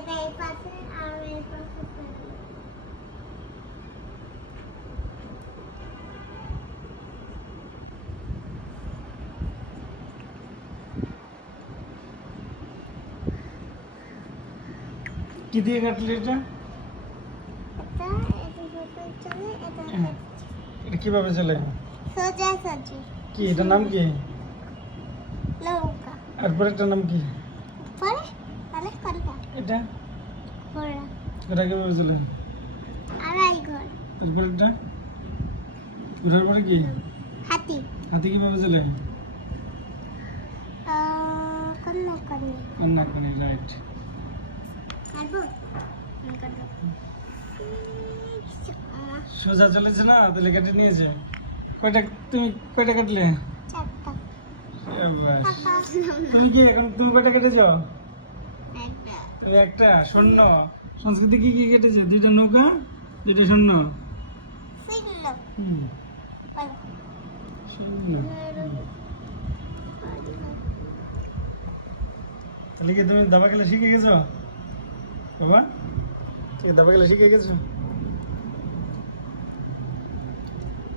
এটা এই পাশে আর এই পাশে কি দিয়ে কাটলি এটা? চলে এটা এটা কিভাবে চলে? সোজা সোজি কি এটার নাম কি? নৌকা আর পরেরটার নাম কি? পরে তাহলে কোনটা এটা ঘোড়া এটা কিভাবে চলে? আড়াই ঘর আর পরেরটা? ঘোড়ার পরে কি? হাতি হাতি কিভাবে চলে? কন্যা কন্যা কন্যা কনে, রাইট। আসবো সোজা চলেছে না, তাহলে কেটে নিয়েছে। কয়টা তুমি কয়টা কাটলে? চারটা শাবাশ। তুমি কি এখন তুমি কয়টা কেটেছো? একটা তুমি একটা শূন্য। সংস্কৃতি কি কি কেটেছে? দুইটা নৌকা, দুইটা শূন্য। সিংহ হুম, শূন্য। তাহলে কি তুমি দাবা খেলা শিখে গেছো বাবা? তুমি দাবা খেলা শিখে গেছো?